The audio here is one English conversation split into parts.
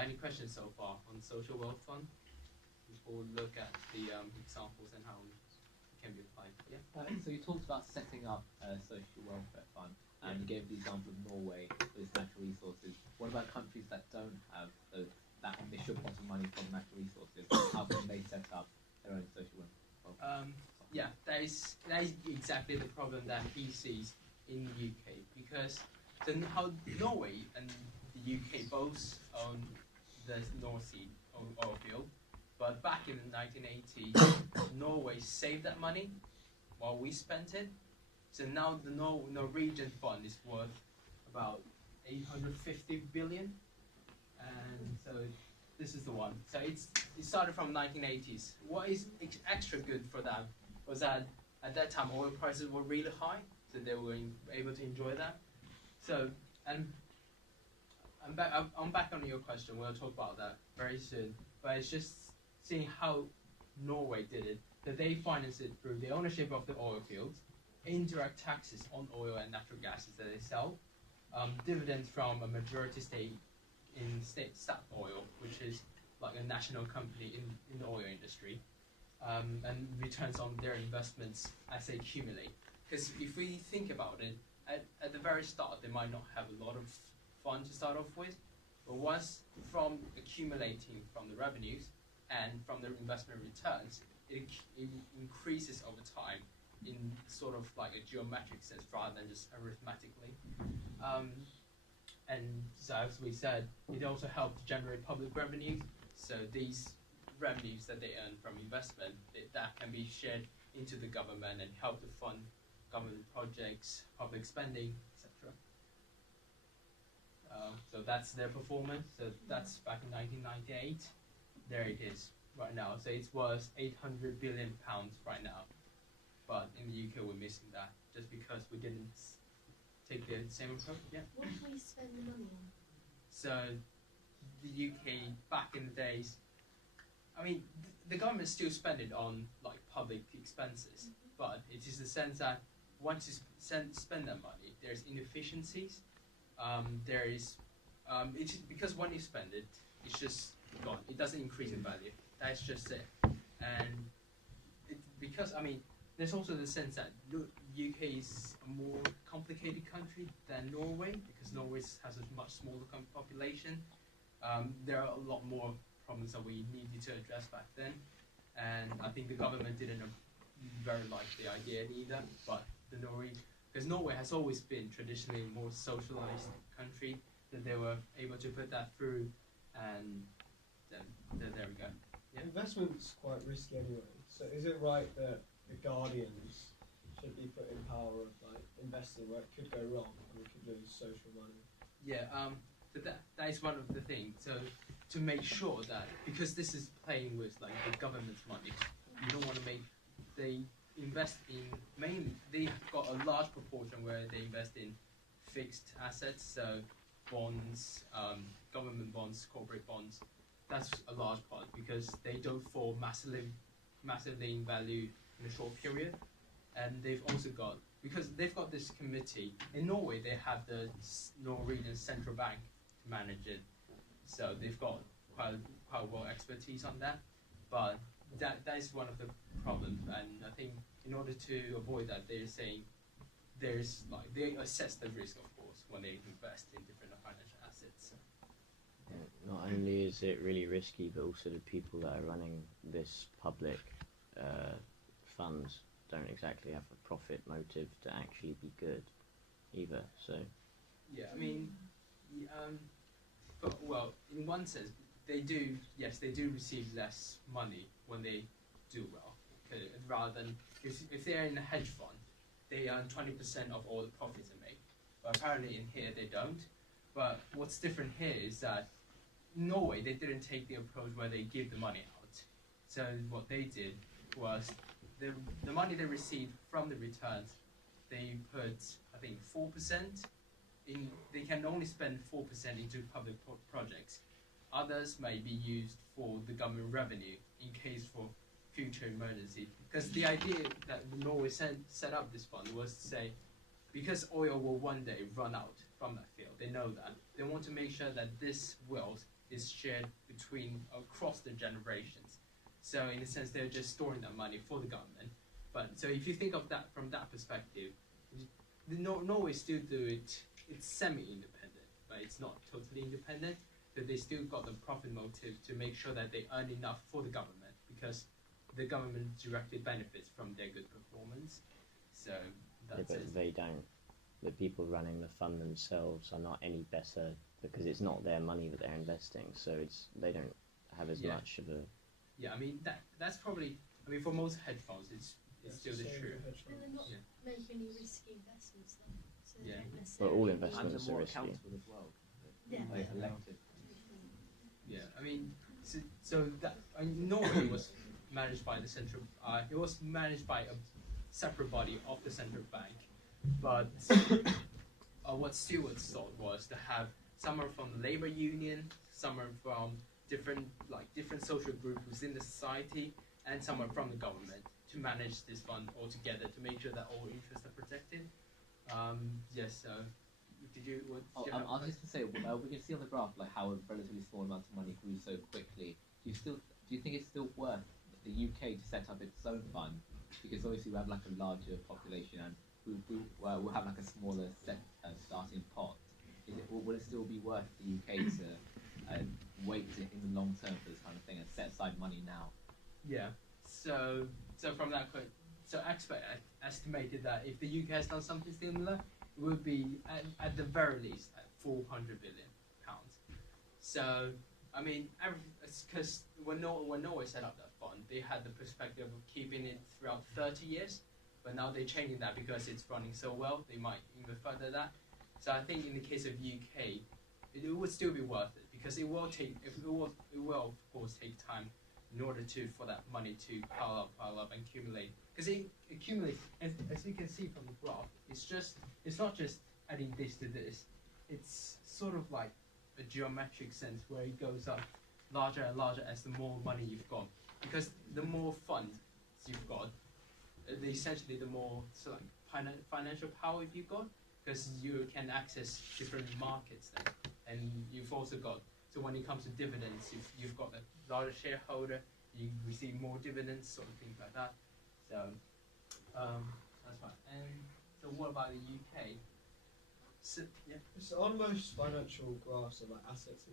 any questions so far on social wealth fund? Before we look at the examples and how it can be applied. Yeah. So you talked about setting up a social welfare fund, and you gave the example of Norway with its natural resources. What about countries that don't have that initial pot of money from natural resources? How can they set up their own social welfare? Yeah, that is exactly the problem that he sees in the UK, because how Norway and the UK both own the North Sea oil field, but back in the 1980s, Norway saved that money while we spent it. So now the Norwegian fund is worth about 850 billion, and so this is the one. So it started from 1980s. What is extra good for them was that at that time oil prices were really high, so they were able to enjoy that. So, and I'm back on your question. We'll talk about that very soon. But it's just seeing how Norway did it. That they financed it through the ownership of the oil fields, indirect taxes on oil and natural gases that they sell, dividends from a majority stake in Statoil, which is like a national company in the oil industry, and returns on their investments as they accumulate. Because if we think about it, at the very start, they might not have a lot of fun to start off with, but once from accumulating from the revenues and from the investment returns, it increases over time in sort of like a geometric sense rather than just arithmetically. And so as we said, it also helped generate public revenues. So these revenues that they earn from investment, that can be shared into the government and help to fund government projects, public spending, etc. So that's their performance. So that's back in 1998. There it is right now. So it was 800 billion pounds right now. But in the UK, we're missing that just because we didn't take the same approach. Yeah. What do we spend the money on? So the UK back in the days, I mean, the government still spend it on like public expenses, but it is the sense that once you spend that money, there's inefficiencies. There is, it's because when you spend it, it's just gone. It doesn't increase in value. That's just it. And because I mean, there's also the sense that UK is a more complicated country than Norway, because Norway has a much smaller population. There are a lot more problems that we needed to address back then, and I think the government didn't very like the idea either. But because Norway has always been traditionally a more socialized country, that they were able to put that through, and then there we go. Yeah. Investment's quite risky anyway. So is it right that the guardians should be put in power of like investing where it could go wrong and we could lose social money? Yeah. So that is one of the things. So to make sure that, because this is playing with like the government's money, you don't want to make they invest in mainly they've got a large proportion where they invest in fixed assets, so bonds, government bonds, corporate bonds. That's a large part because they don't fall massively in value in a short period. And they've also got, because they've got this committee in Norway, they have the Norwegian central bank to manage it, so they've got quite well expertise on that. But that is one of the problems, and I think in order to avoid that, they're saying there's like they assess the risk, of course, when they invest in different financial assets. Not only is it really risky, but also the people that are running this public funds don't exactly have a profit motive to actually be good either. So yeah, I mean, but well, in one sense, they do receive less money when they do well, rather than if they're in a hedge fund, they earn 20% of all the profits they make. But apparently in here they don't. But what's different here is that in Norway they didn't take the approach where they give the money out. So what they did was the money they received from the returns, they put I think 4% in. They can only spend 4% into public projects. Others may be used for the government revenue in case for future emergency. Because the idea that Norway set up this fund was to say, because oil will one day run out from that field, they know that. They want to make sure that this wealth is shared between across the generations. So in a sense, they're just storing that money for the government. But so if you think of that from that perspective, Norway still do it. It's semi-independent, but it's not totally independent. So they still got the profit motive to make sure that they earn enough for the government, because the government directly benefits from their good performance. So that's but it. they don't. The people running the fund themselves are not any better because it's not their money that they're investing. So they don't have as Yeah. much of a. Yeah, I mean that's probably. I mean, for most hedge funds, it's still the same truth. with hedge And they're funds. not Yeah. making any risky investments then. So they Yeah. don't But all necessarily investments And are they're more risky. accountable as well. Yeah. Like elected. Yeah, I mean, so that Norway was managed by the central. It was managed by a separate body of the central bank, but what Stewart thought was to have someone from the labor union, someone from different social groups within the society, and someone from the government to manage this fund all together to make sure that all interests are protected. Yes. Did you? What, Oh, do you have I was just going to say, we can see on the graph like how a relatively small amount of money grew so quickly. Do you think it's still worth the UK to set up its own fund? Because obviously we have like a larger population and we'll have like a smaller starting pot. Will it still be worth the UK to wait in the long term for this kind of thing and set aside money now? Yeah. So from that point, so expert estimated that if the UK has done something similar, it would be at the very least at 400 billion pounds. So I mean, because when Norway set up that fund, they had the perspective of keeping it throughout 30 years, but now they're changing that because it's running so well. They might even further that. So I think in the case of UK, it would still be worth it because it will of course take time in order for that money to pile up and accumulate. Because it accumulates, as you can see from the graph, it's not just adding this to this. It's sort of like a geometric sense where it goes up larger and larger as the more money you've got. Because the more funds you've got, essentially the more financial power you've got, because you can access different markets then. And you've also got, so when it comes to dividends, you've got a larger shareholder, you receive more dividends, sort of things like that. So that's right. And so what about the UK? So, yeah. It's on most financial graphs of like assets.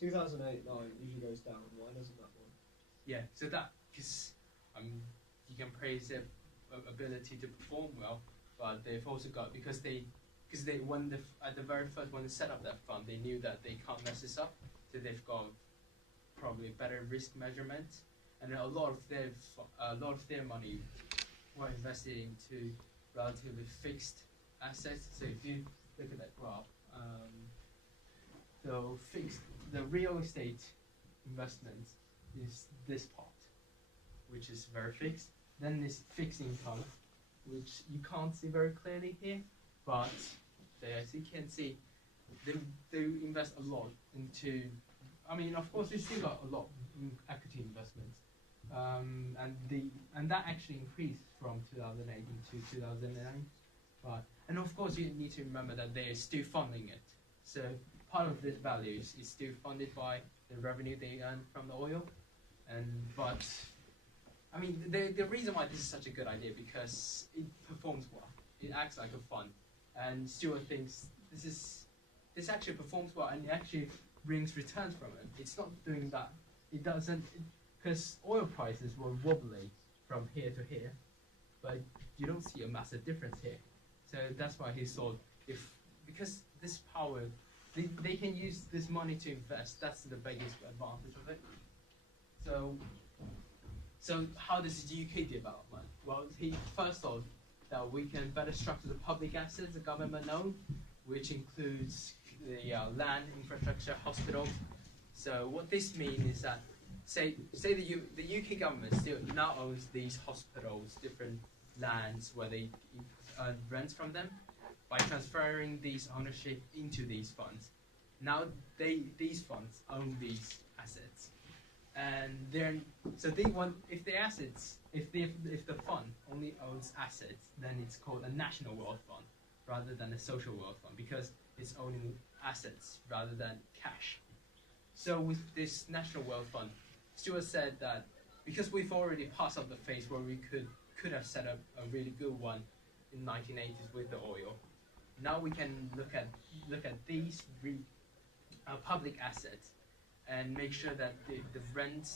2008-9 usually goes down. Why doesn't that one? Yeah, so that, because you can praise their ability to perform well, but they've also got, because they at the very first when they set up that fund, they knew that they can't mess this up, so they've got probably better risk measurement, and a lot of their money were invested into relatively fixed assets. So if you look at that graph, the real estate investment is this part, which is very fixed. Then this fixed income, which you can't see very clearly here, but as you can see, they invest a lot into. I mean, of course, they still got a lot in equity investments, and that actually increased from 2008 to 2009. And of course, you need to remember that they're still funding it. So part of this value is still funded by the revenue they earn from the oil, but I mean, the reason why this is such a good idea because it performs well. It acts like a fund, and Stuart thinks this actually performs well, and it actually brings returns from it. It's not doing that. It doesn't, because oil prices were wobbly from here to here, but you don't see a massive difference here. So that's why he thought because this power, they can use this money to invest. That's the biggest advantage of it. So how does the UK development? Well, he first thought that we can better structure the public assets the government own, which includes the land, infrastructure, hospitals. So what this means is that, say the UK government still now owns these hospitals, different lands where they earn rents from them, by transferring these ownership into these funds. Now these funds own these assets. And then, so they want, if the fund only owns assets, then it's called a national wealth fund rather than a social wealth fund because it's owning assets rather than cash. So with this National Wealth Fund, Stuart said that because we've already passed out the phase where we could have set up a really good one in 1980s with the oil, now we can look at these public assets and make sure that the rent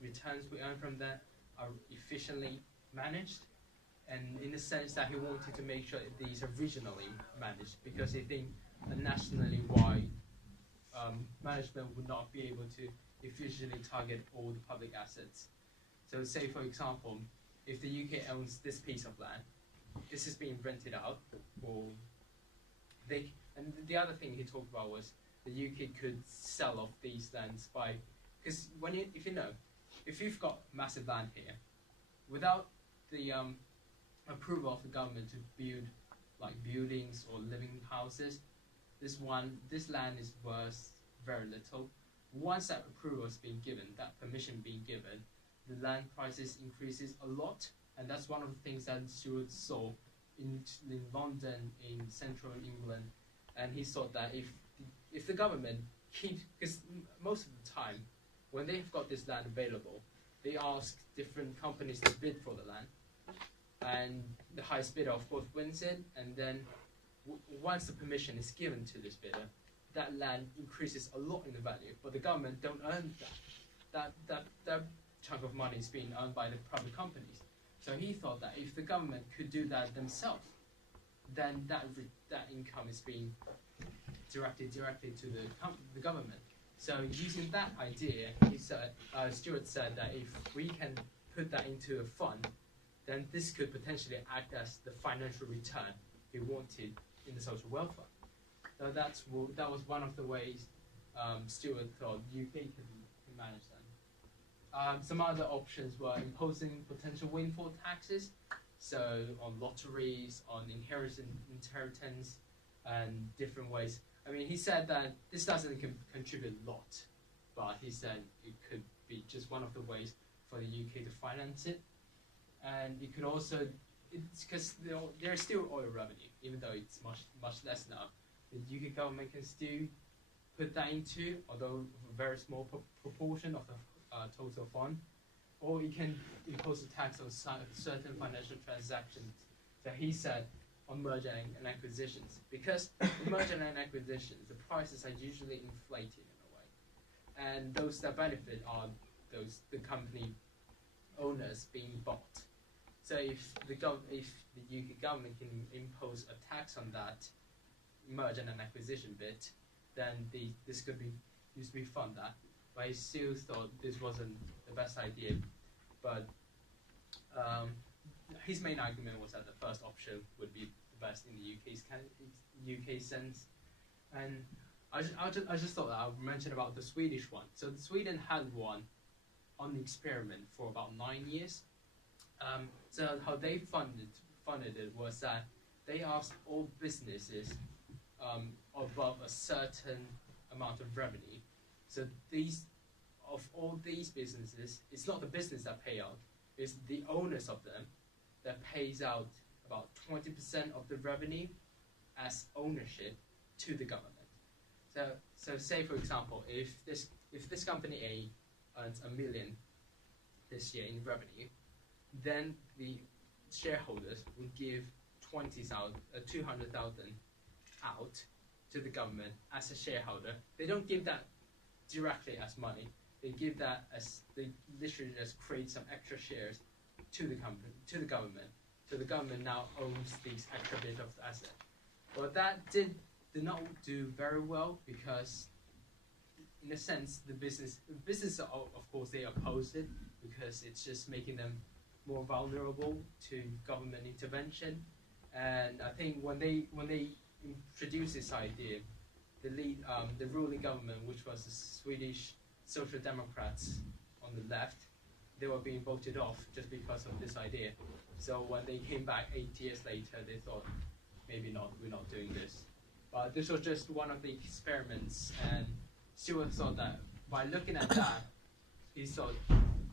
returns we earn from that are efficiently managed, and in the sense that he wanted to make sure that these are regionally managed, because he think a nationally wide management would not be able to efficiently target all the public assets. So say for example, if the UK owns this piece of land, this is being rented out, or and the other thing he talked about was the UK could sell off these lands by, because if you've got massive land here, without the approval of the government to build like buildings or living houses, this land is worth very little. Once that approval has been given, that permission being given, the land prices increases a lot, and that's one of the things that Stuart saw in London, in central England, and he thought that if the government keeps, because most of the time when they've got this land available, they ask different companies to bid for the land, and the highest bidder of course wins it, and then once the permission is given to this bidder, that land increases a lot in the value, but the government don't earn that. That chunk of money is being earned by the private companies. So he thought that if the government could do that themselves, then that income is being directed directly to the government. So using that idea, Stuart said that if we can put that into a fund, then this could potentially act as the financial return he wanted in the social welfare. So that was one of the ways Stuart thought UK could manage that. Some other options were imposing potential windfall taxes, so on lotteries, on inheritance, and different ways. I mean, he said that this doesn't contribute a lot, but he said it could be just one of the ways for the UK to finance it. And it could also, it's because there's still oil revenue, even though it's much less now. The UK government can still put that into, although a very small proportion of the total fund, or you can impose a tax on certain financial transactions. So he said on merger and acquisitions, because in merger and acquisitions, the prices are usually inflated in a way, and those that benefit are the company owners being bought. So if the UK government can impose a tax on that merger and acquisition bit, then this could be used to refund that. But he still thought this wasn't the best idea. But his main argument was that the first option would be the best in the UK sense. And I just thought that I would mention about the Swedish one. So Sweden had one on the experiment for about 9 years. So how they funded it was that they asked all businesses above a certain amount of revenue. So all these businesses, it's not the business that pay out, it's the owners of them that pays out about 20% of the revenue as ownership to the government. So say for example, if this company A earns $1 million this year in revenue, then the shareholders would give 200,000 out to the government as a shareholder. They don't give that directly as money. They give that as, they literally just create some extra shares to the government. So the government now owns these extra bit of the asset. But that did not do very well, because in a sense the business of course they opposed it, because it's just making them more vulnerable to government intervention. And I think when they introduced this idea, the ruling government, which was the Swedish Social Democrats on the left, they were being voted off just because of this idea. So when they came back 8 years later, they thought, maybe not, we're not doing this. But this was just one of the experiments, and Stuart thought that by looking at that, he thought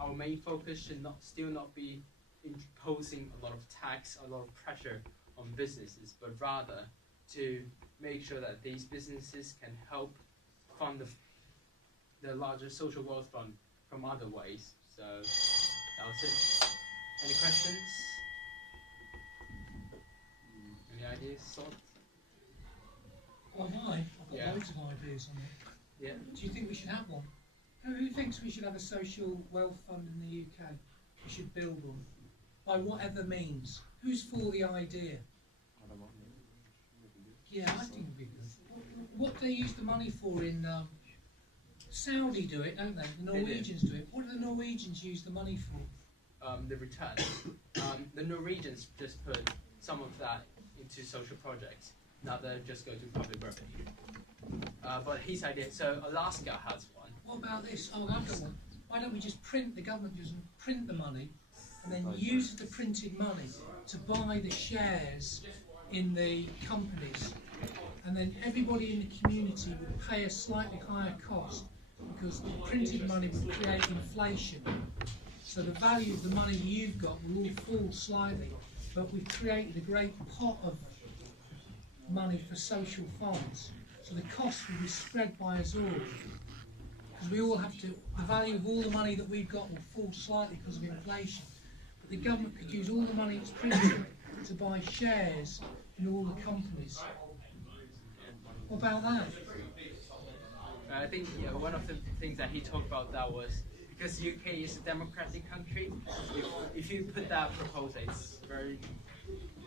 our main focus should still not be imposing a lot of tax, a lot of pressure on businesses, but rather to make sure that these businesses can help fund the larger social wealth fund from other ways. So that was it. Any questions? Any ideas, thoughts? Well, I've got Yeah. loads of ideas on it. Yeah. Do you think we should have one? Who thinks we should have a social wealth fund in the UK? We should build one. By whatever means. Who's for the idea? Yeah, I think it'd be good. What they use the money for in Saudi do it, don't they? The They do. Norwegians do it. What do the Norwegians use the money for? The returns. The Norwegians just put some of that into social projects. Now they just go to public revenue. But his idea, so Alaska has one. What about this? Oh, I've got one. Why don't we just the government doesn't print the money and then use the printed money to buy the shares in the companies, and then everybody in the community would pay a slightly higher cost because the printed money would create inflation. So the value of the money you've got will all fall slightly, but we've created a great pot of money for social funds. So the cost will be spread by us all. Because we all have to, the value of all the money that we've got will fall slightly because of inflation. But the government could use all the money it's printed to buy shares in all the companies. What about that? I think one of the things that he talked about that was because UK is a democratic country. If you put that proposal,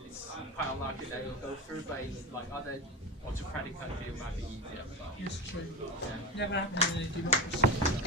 it's quite unlikely that it'll go through. But it's like other autocratic countries, it might be easier. It's true. Yeah. Never happened in a democracy.